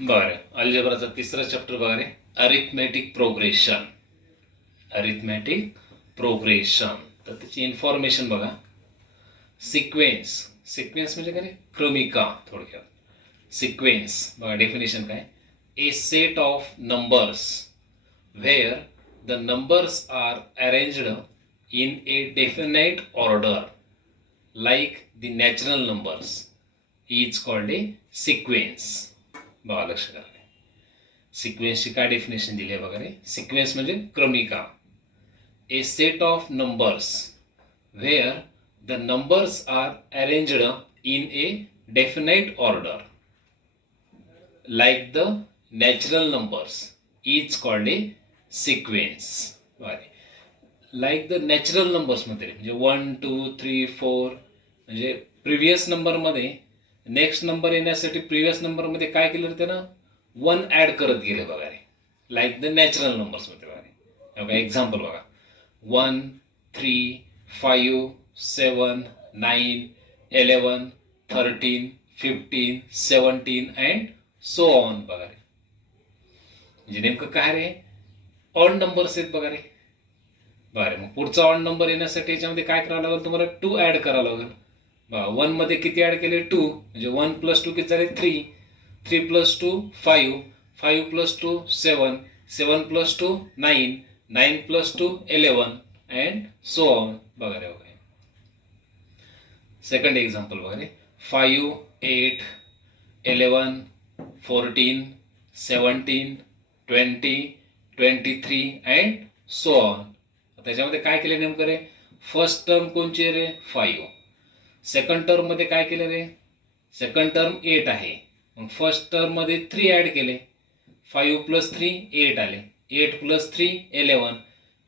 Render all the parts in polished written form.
बरं, अल्जेब्राचा तिसरा चॅप्टर बघा रे, अरिथमेटिक प्रोग्रेशन. अरिथमेटिक प्रोग्रेशन तर त्याची इन्फॉर्मेशन बघा. सिक्वेन्स. सिक्वेन्स म्हणजे काय रे? क्रमिका थोडक्यात. सिक्वेन्स बघा डेफिनेशन काय? A set of numbers where the numbers are arranged in a definite order like the natural numbers is called a sequence. बघा लक्ष करा. सिक्वेन्सची काय डेफिनेशन दिली आहे बघा रे. सिक्वेन्स म्हणजे क्रमिका. A set of numbers where the numbers are arranged in a definite order like the natural numbers is called a sequence. Like the natural नंबर्समध्ये म्हणजे 1 2 3 4 म्हणजे प्रिव्हियस नंबरमध्ये नेक्स्ट नंबर येण्यासाठी प्रिव्हियस नंबरमध्ये काय केलं त्यानं 1 ॲड करत गेले बघा रे. लाईक द नॅचरल नंबर्समध्ये बघा रे. बघा एक्झाम्पल बघा. 1 3 5 7 9 11 13 15 17 अँड सो ऑन बघा रे. म्हणजे नेमकं काय रे? ऑड नंबर्स आहेत बघा रे. बरं, मग पुढचा ऑड नंबर येण्यासाठी याच्यामध्ये काय करावं लागेल तुम्हाला? 2 ॲड करावं लागेल. बघा 1 मध्ये किती ॲड केले? 2. म्हणजे 1 + 2 किती झाले? 3. 3 + 2 5. 5 + 2 7. 7 + 2 9. 9 + 2 11 अँड सो ऑन बघा रे. बघा सेकंड एक्झाम्पल बघा रे. 5 8 11 14 17 20 23 अँड सो ऑन. त्याच्यामध्ये काय केले नेमकं रे? फर्स्ट टर्म कोणची रे? 5. सेकंड टर्ममध्ये काय केलं रे? सेकंड टर्म 8 आहे. मग फर्स्ट टर्ममध्ये 3 ॲड केले. 5 + 3 8 आले. 8 + 3 11.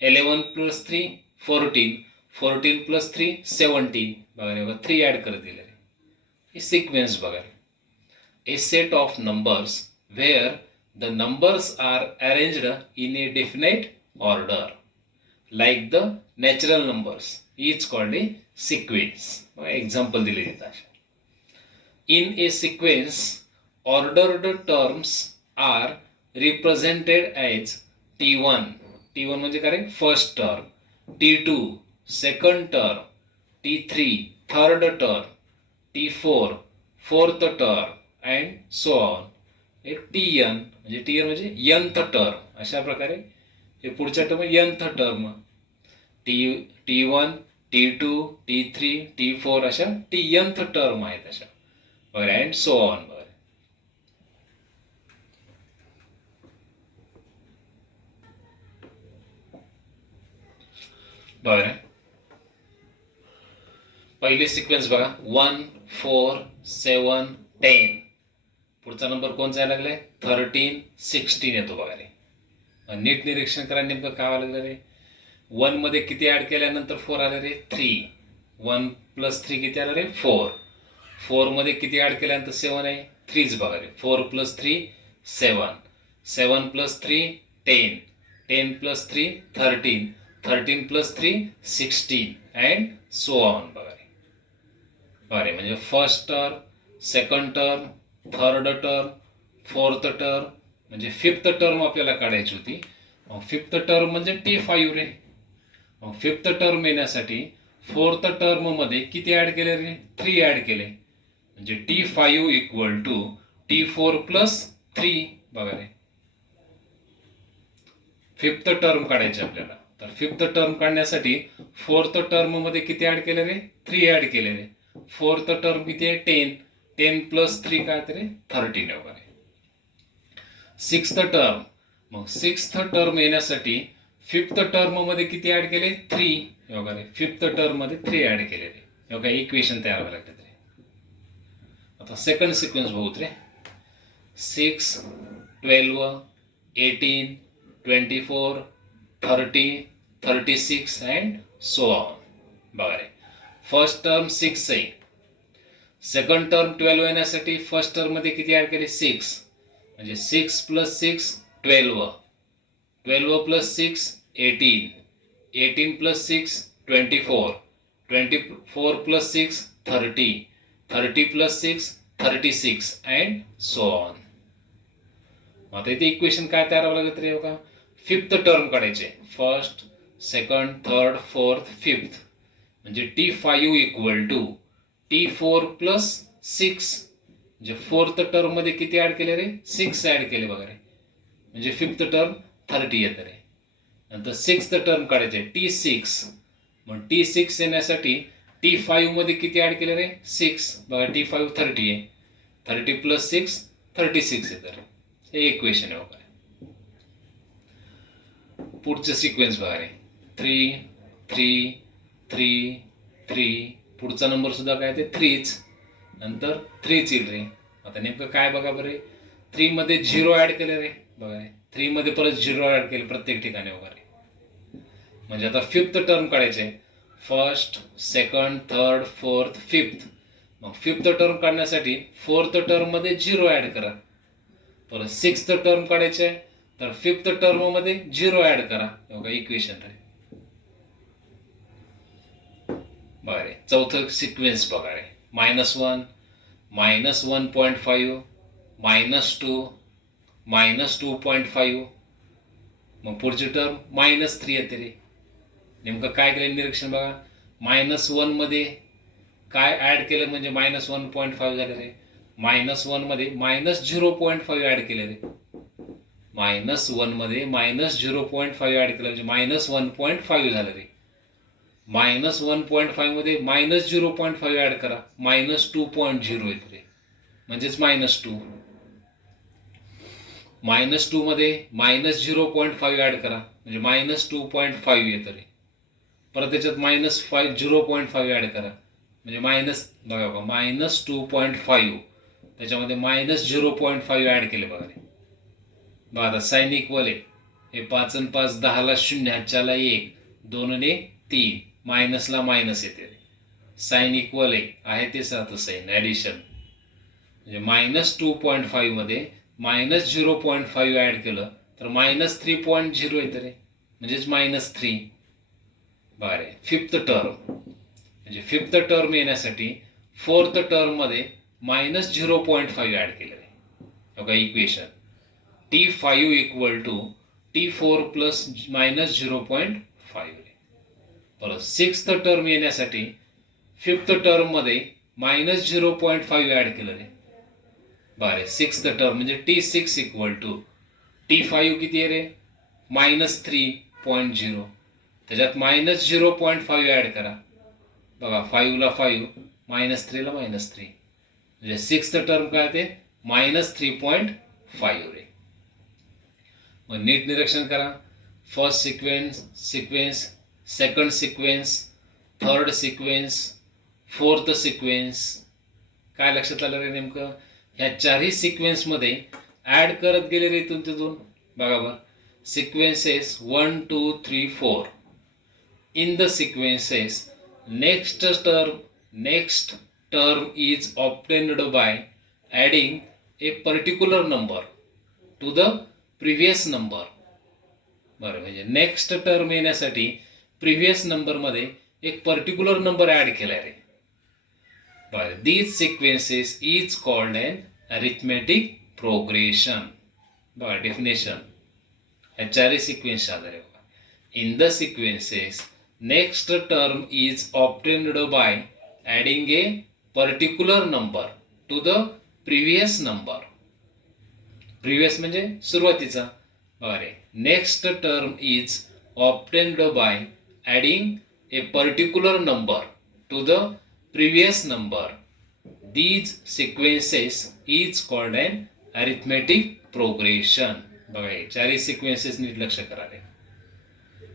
11 + 3 14. 14 + 3 17 बघा रे. बघा 3 ॲड करत दिले रे. हे सिक्वेन्स बघा रे. A set of numbers where the numbers are arranged in a definite order like the natural numbers is called a sequence. Example दिले देतात. In a sequence, ordered terms are represented as T1. T1 म्हणजे काय? First term. T2 second term. T3 third term. T4 fourth term and so on. एक Tn म्हणजे Tn म्हणजे nth term. अशा प्रकारे हे पुढच्या term nth term. T1 T2 T3 T4 अशा Tnth टर्म आहेत अशा बघा. अँड सो ऑन बघा. बघा पहिले सिक्वेन्स बघा. 1 4 7 10. पुढचा नंबर कोणचा यायला लागलाय? 13 16 येतो बघा रे. नीट निरीक्षण करा नेमकं काय व्हायला लागलं रे. 1 मध्ये किती ॲड केल्यानंतर 4 आले रे? 3. 1 + 3 किती आलं रे? 4. 4 मध्ये किती ॲड केल्यानंतर 7 आहे? 3च बघा रे. 4 + 3 7. 7 + 3 10. 10 + 3 13. 13 + 3 16 अँड सो ऑन बघा रे. बघा रे. म्हणजे first term, second term, third term, fourth term म्हणजे फिफ्थ टर्म आपल्याला काढायची होती. फिफ्थ टर्म म्हणजे T5 रे. फिफ्थ टर्म येण्यासाठी फोर्थ टर्ममध्ये किती ॲड केले रे? 3 ॲड केले. म्हणजे T5 = T4 + 3 बघा रे. फिफ्थ टर्म काढायचे आपल्याला. तर फिफ्थ टर्म काढण्यासाठी फोर्थ टर्ममध्ये किती ॲड केले रे? 3 ॲड केले रे. फोर्थ टर्म किती आहे? 10. 10 + 3 काय तरी 13 आहे वगैरे. Sixth term. मग सिक्स्थ टर्म येण्यासाठी फिफ्थ टर्म मध्ये किती ॲड केले? 3 वगैरे. फिफ्थ टर्म मध्ये 3 ॲड केलेले वगैरे. इक्वेशन तयार व्हायला लागले रे. आता सेकंड सिक्वेन्स बघू रे. 6 12 18 24 30 36 अँड सो ऑन बघा रे. फर्स्ट टर्म 6 आहे. सेकंड टर्म 12 येण्यासाठी फर्स्ट टर्म मध्ये किती ॲड केले? 6. म्हणजे 6 + 6 12. 12 + 6 18. 18 + 6 24. 24 + 6 30. 30 + 6 36 अँड सो ऑन. आता इथे इक्वेशन काय तयार व्हावं लागत रे बघा, फिफ्थ टर्म काढायचे, first second third fourth fifth, म्हणजे T5 equal to T4 plus 6, म्हणजे फोर्थ टर्म मध्ये किती ऍड केले रे, 6 ऍड केले बघा रे, म्हणजे फिफ्थ टर्म 30 येतं रे. नंतर सिक्स्थ टर्म काढायचे T6, मग T6 येण्यासाठी T5 मध्ये किती ऍड केले रे, 6, बघा T5 30 आहे, 30 प्लस 6 36 येतं रे. हे इक्वेशन आहे बघा. पुढचं सिक्वेन्स बघा रे, 3 3 3 3, पुढचा नंबर सुद्धा काय ते 3च, नंतर 3च येईल रे. आता नेमकं काय बघा बरे, 3 मध्ये 0 ऍड केले रे बघा रे, 3 मध्ये परत 0 ऍड केले प्रत्येक ठिकाणी वगैरे. म्हणजे आता फिफ्थ टर्म काढायचे, first second third fourth fifth. मग फिफ्थ टर्म काढण्यासाठी फोर्थ टर्म मध्ये 0 ऍड करा. परत सिक्स्थ टर्म काढायचे तर फिफ्थ टर्म मध्ये 0 ऍड करा, बघा इक्वेशन रे. बघा रे, चौथं सिक्वेन्स बघा रे, -1 -1.5 -2 -2.5, मग पुढची टर्म -3 येते रे. नेमकं काय केलं निरीक्षण बघा, -1 मध्ये काय ऍड केलं म्हणजे -1.5 झाले रे, -1 मध्ये -0.5 ऍड केले रे, -1 मध्ये -0.5 ऍड केलं म्हणजे -1.5 झालं रे. -1.5 मध्ये -0.5 ऍड करा, -2.0 येते रे, म्हणजेच -2. -2 मध्ये -0.5 ऍड करा म्हणजे -2.5 येतं रे. परत त्याच्यात -0.5 ऍड करा म्हणजे बघा -2.5, त्याच्यामध्ये -0.5 ऍड केले बघा रे. बघा आता साइन इक्वल आहे, हे 5 आणि 5 10ला 0, 4ला 1, 2 आणि 3, मायनसला मायनस येते. साइन इक्वल आहे तेच राहतं साइन, ॲडिशन. म्हणजे -2.5 मध्ये -0.5 ऍड केलं तर -3.0 येतं रे, म्हणजेच -3. बरं, फिफ्थ टर्म, म्हणजे फिफ्थ टर्म येण्यासाठी फोर्थ टर्म मध्ये -0.5 ऍड केलं रे, बघा equation. T5 equal to T4 plus -0.5. परत सिक्स्थ टर्म येण्यासाठी फिफ्थ टर्म मध्ये -0.5 ऍड केलं रे. बरं, सिक्स्थ टर्म म्हणजे T6 इक्वल टू T5 किती आहे रे, -3.0, त्याच्यात -0.5 ऍड करा. बघा 5 ला 5, -3 ला -3, म्हणजे सिक्स्थ टर्म काय ते -3.5 रे. मग नीट निरीक्षण करा, first sequence, second sequence, third sequence, fourth sequence. काय लक्षात आलं रे, नेमकं ह्या चारही सिक्वेन्समध्ये ऍड करत गेले रे इथून तिथून. बघा बरं, sequences 1 2 3 4. In the sequences next term is obtained by adding A particular number two the previous number. बरं, म्हणजे नेक्स्ट टर्म येण्यासाठी प्रिव्हियस नंबरमध्ये एक पर्टिक्युलर नंबर ऍड केलाय रे. बरं, these sequences is called an arithmetic progression. बघा डेफिनेशन, ह्या चारही सिक्वेन्स आधारे बघा. In the sequences next term is obtained by adding A particular number two the previous number. Previous म्हणजे सुरुवातीचा. बरे, next term is obtained by adding A particular number two the previous number. These sequences is called an arithmetic progression. बघा हे चारही sequences नीट लक्ष करा रे.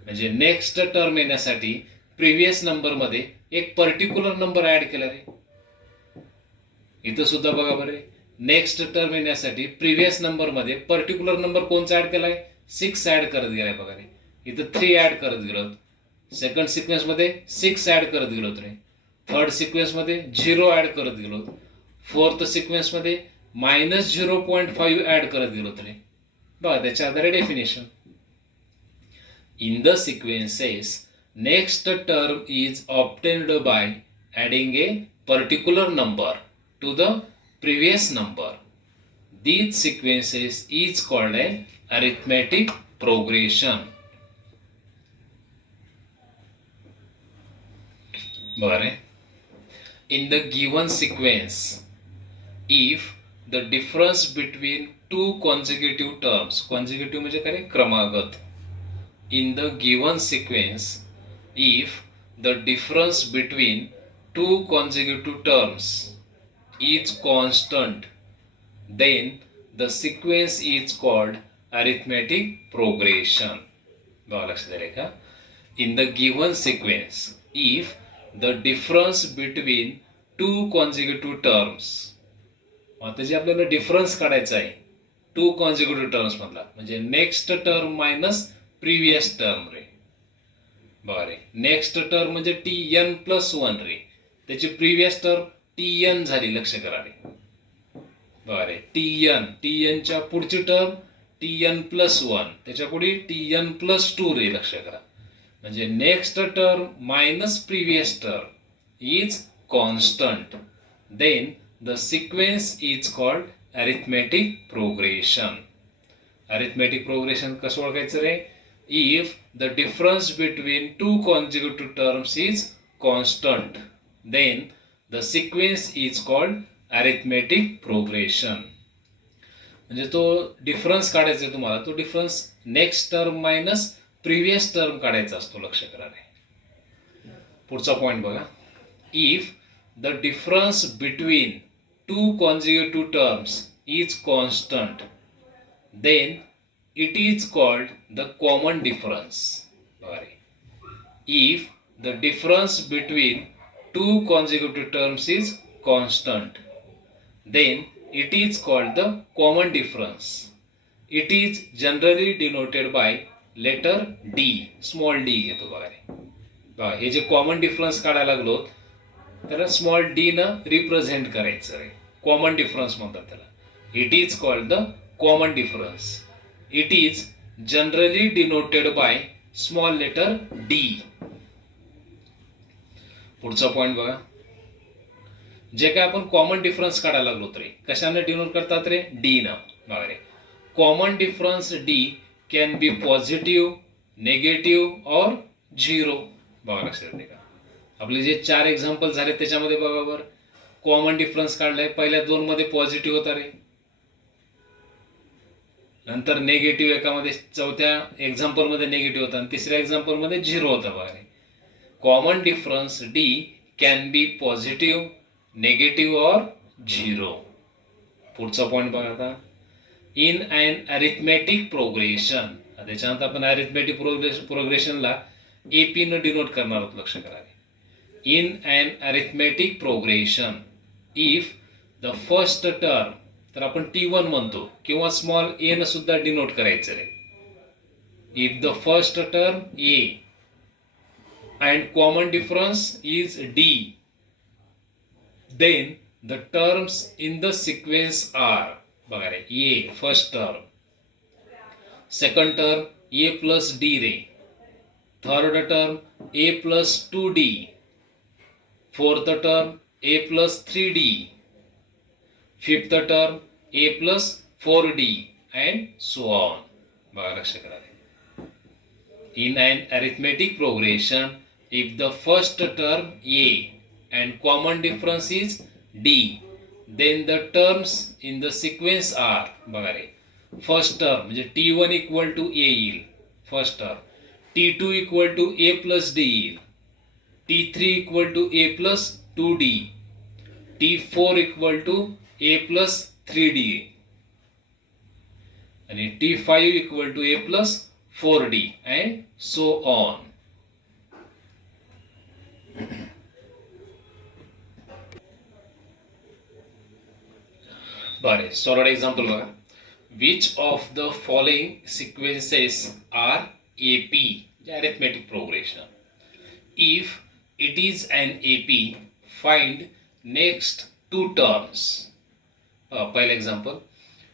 म्हणजे next term येण्यासाठी प्रिव्हियस नंबरमध्ये एक पर्टिक्युलर नंबर ऍड केला रे. इथं सुद्धा बघा बरे, नेक्स्ट टर्म येण्यासाठी प्रिव्हियस नंबरमध्ये पर्टिक्युलर नंबर कोणचा ऍड केलाय, 6 ऍड करत गेलाय बघा रे. इथं 3 ऍड करत गेलो, सेकंड सिक्वेन्समध्ये 6 ऍड करत गेलो रे, थर्ड सिक्वेन्समध्ये 0 ऍड करत गेलो, फोर्थ सिक्वेन्समध्ये -0.5 ऍड करत गेलो रे. बघा त्याच्या आधारे definition. In the sequences next term is obtained by adding A particular number two the previous number. these sequences is called an arithmetic progression. बघा, in the given sequence, if the difference between two consecutive terms, consecutive म्हणजे काय, क्रमागत, in the given sequence, if the difference between two consecutive terms is constant, then the sequence is called arithmetic progression. बघा, लक्षात आले का? In the given sequence, if the difference between two consecutive terms, आता जे आपल्याला difference काढायचा आहे to consecutive terms मधला, म्हणजे next term minus previous term रे. बघा रे, नेक्स्ट टर्म म्हणजे Tn+1 रे, त्याची प्रिव्हियस टर्म Tn झाली, लक्ष करा रे. बघा रे, Tnच्या पुढची टर्म Tn+1, त्याच्या पुढे Tn+2 रे, लक्ष करा. म्हणजे next term minus previous term is constant, then the sequence is called arithmetic progression. Arithmetic progression कसं ओळखायचं रे? If the difference between two consecutive terms is constant, then the sequence is called arithmetic progression. म्हणजे तो difference काढायचा आहे तुम्हाला, तो difference next term minus previous term काढायचा असतो, लक्ष करा रे. पुढचा पॉइंट बघा, if the difference between two consecutive terms is constant, then it is called the common difference. If the difference between two consecutive terms is constant, then it is called the common difference. It is generally denoted by letter D, small d घेतो बघा. हे जे common difference काढायला लागलो त्याला small D न represent करायचं आहे, कॉमन डिफरन्स म्हणतात त्याला. It is called the common difference. It is generally denoted by small letter D. पुढचा पॉइंट बघा, जे काय आपण कॉमन डिफरन्स काढायला लागलो रे, कशाने डिनोट करतात रे? डी न. बघा रे, common difference d can be positive, negative और झिरो. बघा, लक्षात येते का? आपले जे 4 एक्झाम्पल झाले त्याच्यामध्ये बघा बरं, कॉमन डिफरन्स काढलाय. पहिल्या 2 मध्ये पॉझिटिव्ह होता रे, नंतर नेगेटिव्ह एकामध्ये, चौथ्या एक्झाम्पल मध्ये नेगेटिव्ह होता आणि तिसऱ्या एक्झाम्पल मध्ये झिरो होता. बघा रे, common difference d can be positive, negative और झिरो. पुढचा पॉइंट बघा आता, इन अन अरिथमेटिक प्रोग्रेशन. त्याच्यानंतर आपण अरिथमेटिक प्रोग्रेशनला एपी न डिनोट करणार आहोत, लक्ष करा. In an arithmetic progression, if the first term, तर आपण T1 म्हणतो किंवा स्मॉल a न सुद्धा डिनोट करायचं रे. If the first term a and common difference is d, then the terms in the sequence are, बघा रे, a first term, second term a plus d ray, third term a plus 2d, fourth term a plus 3d, fifth term a plus 4d, and so on. बघा, लक्ष करा. In an arithmetic progression, if the first term a and common difference is d, then the terms in the sequence are, बघा रे, first term म्हणजे t1 equal to a येईल, first term, t2 equal to a plus d येईल, T3 equal to a plus 2d, T4 equal to a plus 3d, and T5 equal to a plus 4d, and so on. Bari, solid example बघा. Which of the following sequences are AP, arithmetic progression? If it is an AP, find next two terms. पहिलं example,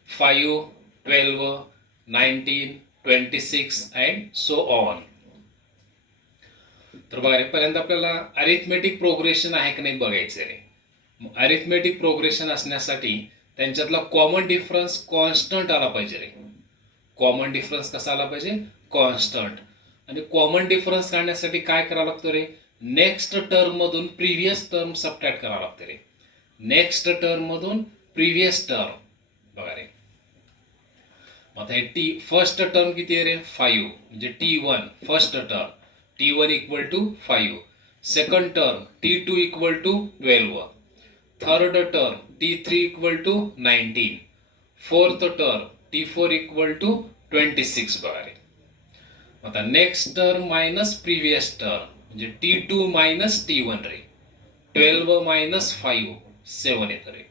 5, 12, 19, 26 and so on. तर बघा रे, पहिल्यांदा आपल्याला arithmetic progression आहे की नाही बघायचं रे. अरिथमेटिक प्रोग्रेशन असण्यासाठी त्यांच्यातला कॉमन डिफरन्स कॉन्स्टंट आला पाहिजे रे. कॉमन डिफरन्स कसा आला पाहिजे? कॉन्स्टंट. आणि कॉमन डिफरन्स काढण्यासाठी काय करावं लागतं रे? नेक्स्ट टर्म मधून प्रिव्हियस टर्म सबट्रॅक्ट करावं लागते रे. नेक्स्ट टर्म मधून प्रिव्हियस टर्म. बघा रे, आता हे टी फर्स्ट टर्म किती आहे रे? 5. म्हणजे T1 first term T1 equal to 5. Second term T2 equal to 12. Third term T3 equal to 19. Fourth term T4 equal to 26. बघा रे, आता next term minus previous term म्हणजे T2 मायनस T1 रे. 12 minus 5 7 येतं रे.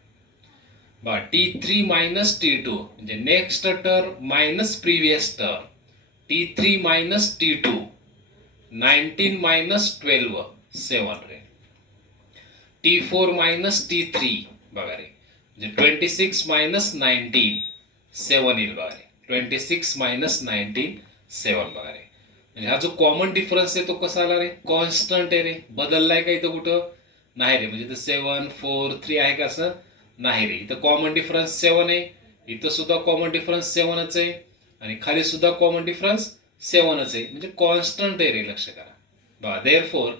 T3 minus T2 म्हणजे next term minus previous term T3 minus T2. 19 minus 12 7 रे. T4 minus T3. बघा रे, म्हणजे 26 minus 19 7 येईल. बघा रे, 26 मायनस 19 7. बघा रे, म्हणजे हा जो कॉमन डिफरन्स आहे तो कसा आला रे? कॉन्स्टंट आहे रे. बदललाय का इथं कुठं? नाही रे. म्हणजे 7 4 3 आहे का? असं नाही रे. इथं कॉमन डिफरन्स 7 आहे. इथं सुद्धा कॉमन डिफरन्स 7च आहे. आणि खाली सुद्धा कॉमन डिफरन्स 7च आहे. म्हणजे कॉन्स्टंट आहे रे. लक्ष करा. बघा, therefore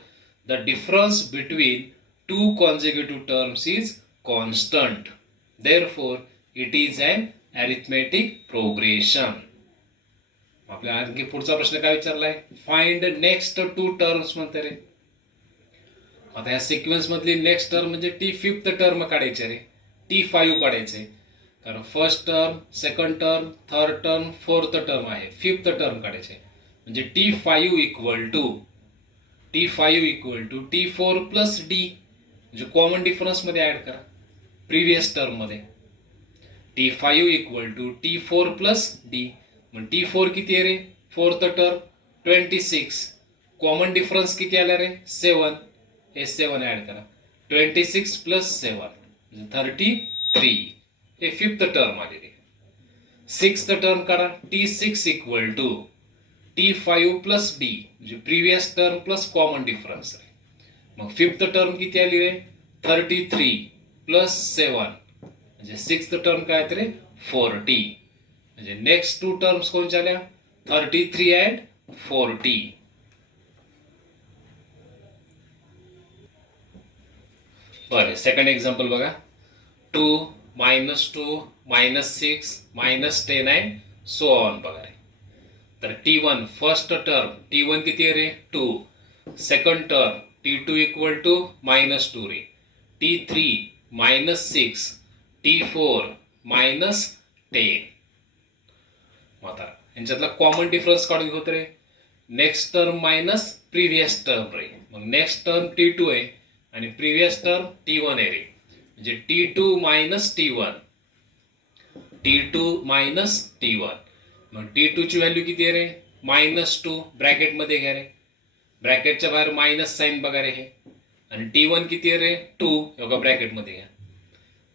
the difference between two consecutive terms is constant. Therefore it is an arithmetic progression. आपल्याला आणखी पुढचा प्रश्न काय विचारलाय? फाइंड नेक्स्ट टू टर्म्स म्हणते रे. आता ह्या सिक्वेन्स मधली नेक्स्ट टर्म म्हणजे T5th टर्म काढायचे रे. T5 काढायचे. कारण first term, second term, third term, fourth term आहे. 5th टर्म काढायचे. म्हणजे T5 equal to T4 plus D. म्हणजे कॉमन डिफरन्स मध्ये ऍड करा प्रिव्हियस टर्म मध्ये. T5 equal to T4 plus D. मग T4 किती आहे रे? Fourth term 26. कॉमन डिफरन्स किती आला रे? 7. हे 7 ऍड करा. 26 प्लस 7 33. हे 5th टर्म आलेली. 6th टर्म करा. T6 equal to T5 plus D. म्हणजे previous term plus common difference आहे. मग 5th टर्म किती आली रे? 33 प्लस 7 म्हणजे 6th टर्म काय रे? 40. म्हणजे नेक्स्ट टू टर्म्स कोणत्या आल्या? 33 अँड 40. बरं, सेकंड एक्झाम्पल बघा. 2 -2 -6 -10 अँड सो ऑन. बघा रे, तर T1 फर्स्ट टर्म T1 किती आहे रे? 2. Second term T2 equal to -2 रे. T3 -6. T4 -10. आता यांच्यातला कॉमन डिफरन्स काढून घेतो रे. Next term minus previous term रे. मग नेक्स्ट टर्म T2 आहे आणि प्रिव्हियस टर्म T1 आहे रे. म्हणजे T2 minus T1. T2 minus T1. मग T2 ची व्हॅल्यू किती आहे रे? -2. ब्रॅकेट मध्ये घ्या रे. ब्रॅकेटच्या बाहेर मायनस साइन बघा रे हे. आणि T1 किती आहे रे? 2. बघा ब्रॅकेट मध्ये घ्या.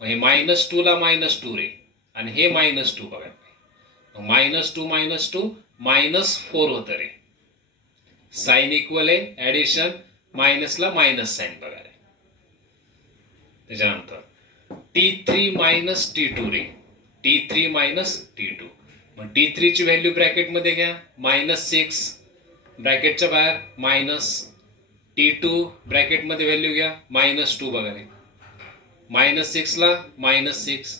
मग हे -2 ला -2 रे. आणि हे -2 बघा. -2 -2 -4 होतं रे. साइन इक्वल आहे. ऍडिशन मायनसला मायनस साइन बघा रे. त्याच्यानंतर T3 मायनस T2 रे. T3 minus T2. मग T3 ची व्हॅल्यू ब्रॅकेट मध्ये घ्या. -6 ब्रॅकेटच्या बाहेर मायनस. T2 ब्रॅकेट मध्ये व्हॅल्यू घ्या. -2 बघा रे. -6 ला -6.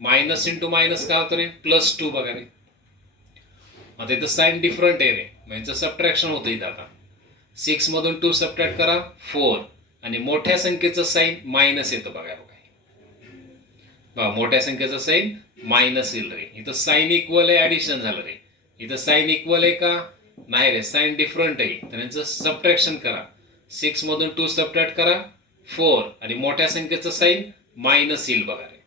मायनस इंटू मायनस काय होतं रे? +2 बघा रे. आता इथं साइन डिफरंट आहे रे. म्हणजे सबट्रॅक्शन होतं इथं. आता 6 मधून 2 सबट्रॅक्ट करा 4. आणि मोठ्या संख्येचं साइन मायनस येतं बघा. मोठ्या संख्येचं साइन मायनस येईल रे. इथं साइन इक्वल आहे, ऍडिशन झालं रे. इथं साइन इक्वल आहे का? नाही रे, साइन डिफरंट आहे. तर यांचं सबट्रॅक्शन करा. 6 मधून 2 सबट्रॅक्ट करा 4. आणि मोठ्या संख्येचं साइन मायनस येईल बघा रे.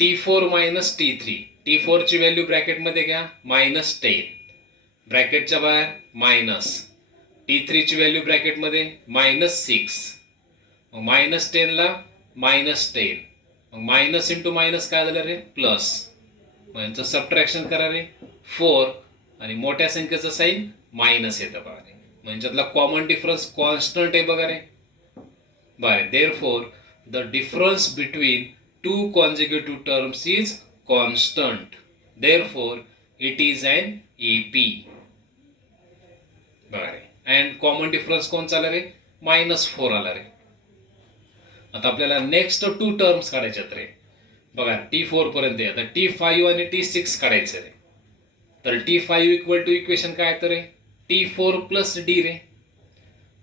T4 minus T3. T4 ची व्हॅल्यू ब्रॅकेट मध्ये घ्या. -10 ब्रॅकेटच्या बाहेर मायनस. T3 ची व्हॅल्यू ब्रॅकेट मध्ये -6. मग -10 ला -10. मग मायनस इंटू मायनस काय झालं रे? प्लस. मग यांचं सबट्रॅक्शन करा रे. 4. आणि मोठ्या संख्येचं साइन मायनस येतं बघा रे. म्हणजे कॉमन डिफरन्स कॉन्स्टंट आहे बघा रे. बरं, therefore the difference between two consecutive terms is constant. Therefore, it is an AP. बघा अँड कॉमन डिफरन्स कोणचा आला रे? -4 आला रे. आता आपल्याला नेक्स्ट 2 टर्म्स काढायच्यात रे. बघा T4 पर्यंत आता T5 आणि T6 काढायचं रे. तर T5 इक्वल टू इक्वेशन काय आहे तर रे T4 प्लस डी रे.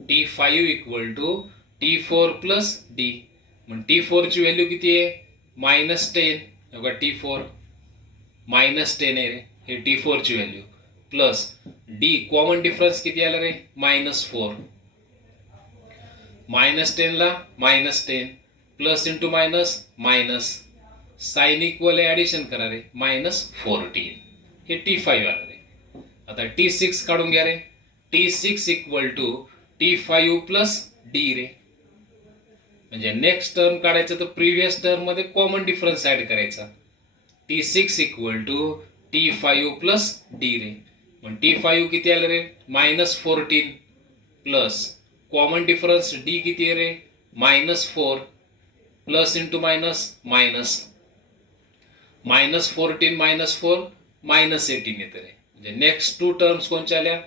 T5 equal to T4 plus D. मग T4 ची व्हॅल्यू किती आहे? -10. बघा T4 -10 आहे रे. हे T4 ची value plus D common difference किती आला रे? -4. -10 ला -10 plus into minus minus sign equal आहे ॲडिशन करा रे -14. हे T5 आलं रे. आता T6 काढून घ्या रे. T6 equal to T5 plus D रे. म्हणजे नेक्स्ट टर्म काढायचं तर प्रिव्हियस टर्म मध्ये कॉमन डिफरन्स ऍड करायचा. T6 equal to T5 plus D रे. मग T5 किती आलं रे? -14 प्लस कॉमन डिफरन्स डी किती आहे रे? -4 प्लस इंटू मायनस मायनस -14 -4 -18 येते रे. म्हणजे नेक्स्ट 2 टर्म्स कोणच्या आल्या?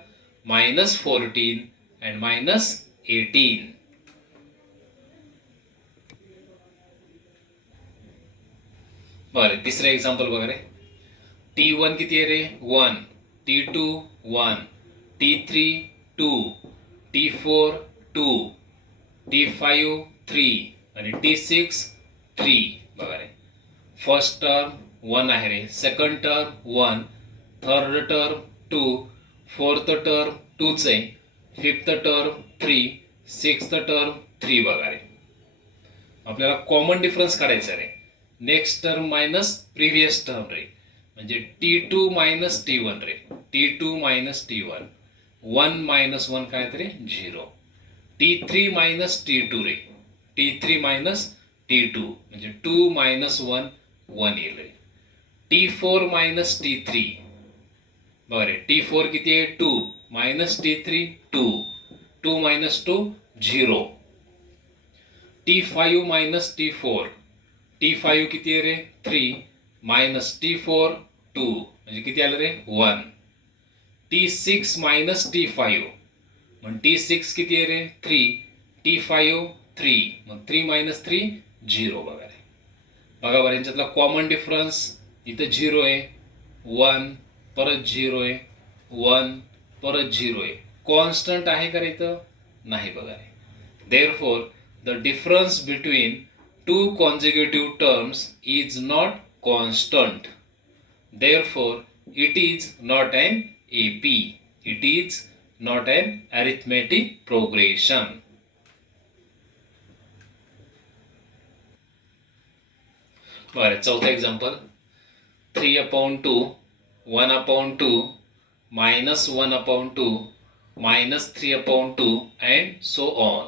-14 अँड -18. बरं तिसरं एक्झाम्पल बघा रे. T1 किती आहे रे? 1. T2 1. T3 2. T4 2. T5 3 आणि T6 3. बघा रे. फर्स्ट टर्म 1 आहे रे. Second term 1. Third term 2. Fourth term 2च आहे. Fifth term 3. Sixth term 3. बघा रे. आपल्याला कॉमन डिफरन्स काढायचा रे. Next term minus previous term रे. म्हणजे T2 मायनस T1 रे. T2 minus T1. 1 मायनस 1 काय तरी 0. T3 मायनस T2 रे. T3 मायनस T2 म्हणजे 2 मायनस 1 1 येईल रे. T4 minus T3. बरे T4 किती आहे? 2 minus T3 2. 2 minus 2 0. T5 minus T4. T5 किती आहे रे? 3 मायनस T4 2 म्हणजे किती आलं रे? 1. T6 मायनस T5 मग T6 किती आहे रे? 3. T5 3 मग 3 मायनस 3 0. बघा रे. बघा बरं यांच्यातला कॉमन डिफरन्स इथं 0 आहे. 1 परत 0 आहे. 1 परत 0 आहे. कॉन्स्टंट आहे का रे इथं? नाही. बघा रे. Therefore the difference between two consecutive terms is not constant. Therefore, it is not an AP. It is not an arithmetic progression. बरं चौथा एक्झाम्पल 3/2 1/2 -1/2 -3/2 and so on.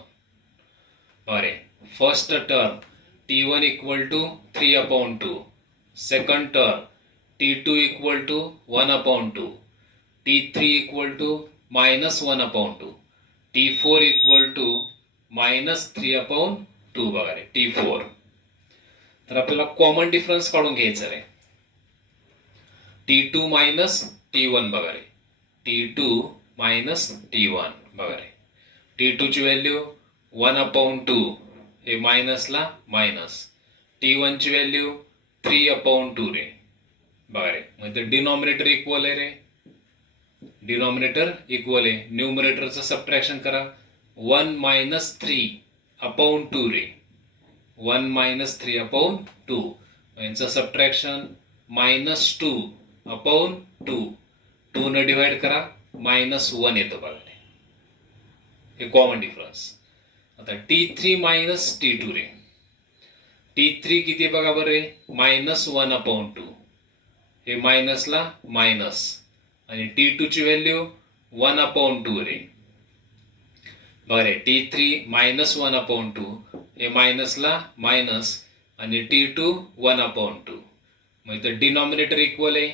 बरे first term T1 equal to 3/2. Second term T2 equal to 1/2. T3 equal to -1/2. T4 equal to -3/2. बघा रे T4. तर आपल्याला common difference काढून घ्यायचा रे. T2 minus T1. बघा रे. T2 minus T1. बघा रे. T2 ची व्हॅल्यू 1/2 हे मायनसला मायनस. T1 ची व्हॅल्यू 3/2 रे. बघा रे. म्हणजे डिनॉमिनेटर इक्वल आहे रे. डिनॉमिनेटर इक्वल आहे. न्यूमरेटरचं सबट्रॅक्शन करा. 1 मायनस 3/2 रे. 1 मायनस 3/2 यांचं सबट्रॅक्शन -2/2. 2 ने डिवाइड करा -1 येतं. बघा रे. हे कॉमन डिफरन्स. आता T3 मायनस T2 रे. T3 किती बघा बरे? -1/2 हे मायनसला मायनस आणि T2 ची व्हॅल्यू 1/2 रे. बरे T3 -1/2 हे मायनसला मायनस आणि T2 1/2. मग इथं डिनॉमिनेटर इक्वल आहे.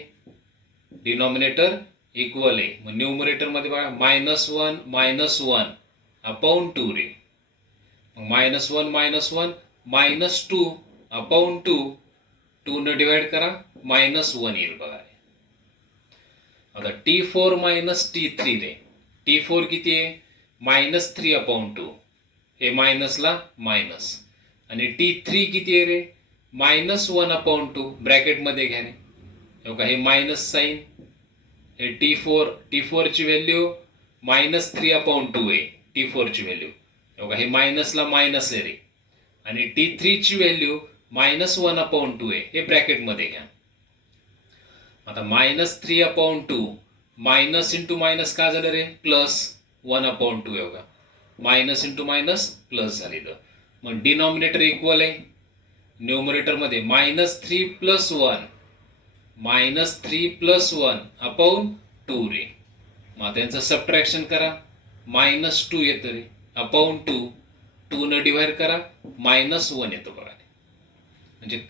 डिनॉमिनेटर इक्वल आहे. मग न्यूमरेटर मध्ये बघा -1 -1/2 रे. -1 -1 -2 अपॉन 2, 2 न डिवाइड करा -1 येईल बघा रे. आता T4 मायनस T3 रे. T4 किती आहे -3/2, हे मायनसला मायनस, आणि T3 किती आहे रे -1/2, ब्रॅकेटमध्ये घ्या रे. बघा हे मायनस साईन, हे T4 ची व्हॅल्यू -3/2 आहे. T4 ची व्हॅल्यू बघा हे मायनसला मायनस आहे रे, आणि T3 ची व्हॅल्यू -1/2 आहे, हे ब्रॅकेटमध्ये घ्या. आता -3/2 मायनस इंटू मायनस का झालं रे प्लस 1/2 आहे बघा, मायनस इंटू मायनस प्लस झाले. तर मग डिनॉमिनेटर इक्वल आहे, न्यूमरेटरमध्ये -3 + 1, -3 + 1/2 रे. मग त्यांचं सबट्रॅक्शन करा, -2 येतं रे, अपॉन 2 न डिवाइड करा -1 येतो बघा. म्हणजे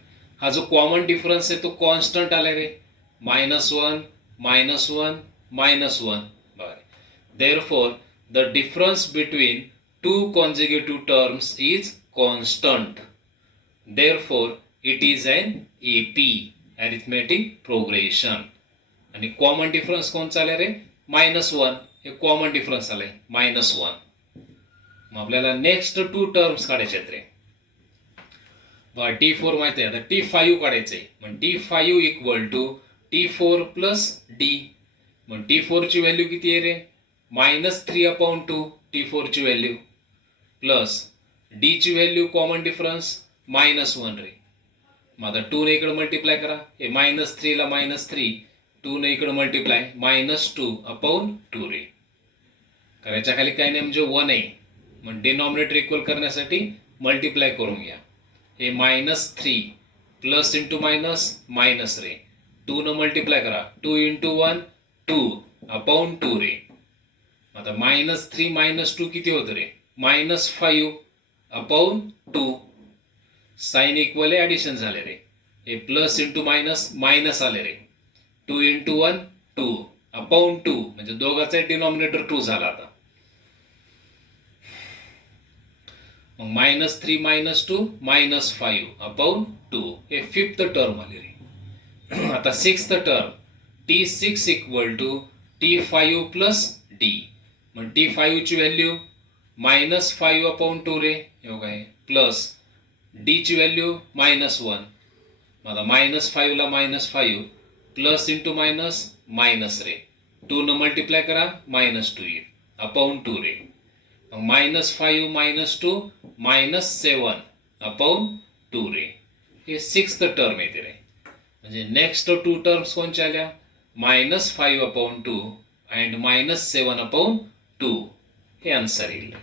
हा जो कॉमन डिफरन्स आहे तो कॉन्स्टंट आलाय रे, -1 -1 -1 बघा. Therefore the difference between two consecutive terms is constant. Therefore it is an AP, arithmetic progression. आणि कॉमन डिफरन्स कोणचा आलाय रे -1, हे कॉमन डिफरन्स आलाय -1. मग आपल्याला नेक्स्ट 2 टर्म्स काढायचे आहेत रे. T4 माहिती आहे, आता T5 काढायचंय. मग T5 equal to T4 + D. मग T4 ची व्हॅल्यू किती आहे रे -3/2, T4 ची व्हॅल्यू, प्लस D ची व्हॅल्यू कॉमन डिफरन्स -1 रे. मग आता 2 ने इकडे मल्टिप्लाय करा, हे -3 ला -3, 2 ने इकडे मल्टिप्लाय -2/2 रे. करायच्या खाली काय नाही म्हणजे 1 आहे, मग डिनॉमिनेटर इक्वल करण्यासाठी मल्टिप्लाय करून घ्या. हे -3 प्लस इंटू मायनस मायनस रे, 2 न मल्टिप्लाय करा, 2 × 1 2/2 रे. आता -3 - 2 किती होतं रे -5/2. साइन इक्वल आहे, ॲडिशन झाले रे. हे प्लस इंटू मायनस मायनस आले रे, 2 × 1 2/2, म्हणजे दोघांचा डिनॉमिनेटर 2 झाला. आता मग -3 - 2 -5/2, हे 5th टर्म आली रे. आता 6th term T6 equal to T5 + D. मग T5 ची व्हॅल्यू -5/2 रे, हे प्लस D ची व्हॅल्यू -1. आता -5 ला -5, प्लस इंटू मायनस मायनस रे, 2 न मल्टिप्लाय करा -2 येईल /2 रे. मग -5 - 2 -7/2 रे, हे 6th टर्म येते रे. म्हणजे नेक्स्ट 2 टर्म्स कोणच्या आल्या -5/2 अँड -7/2, हे आन्सर येईल.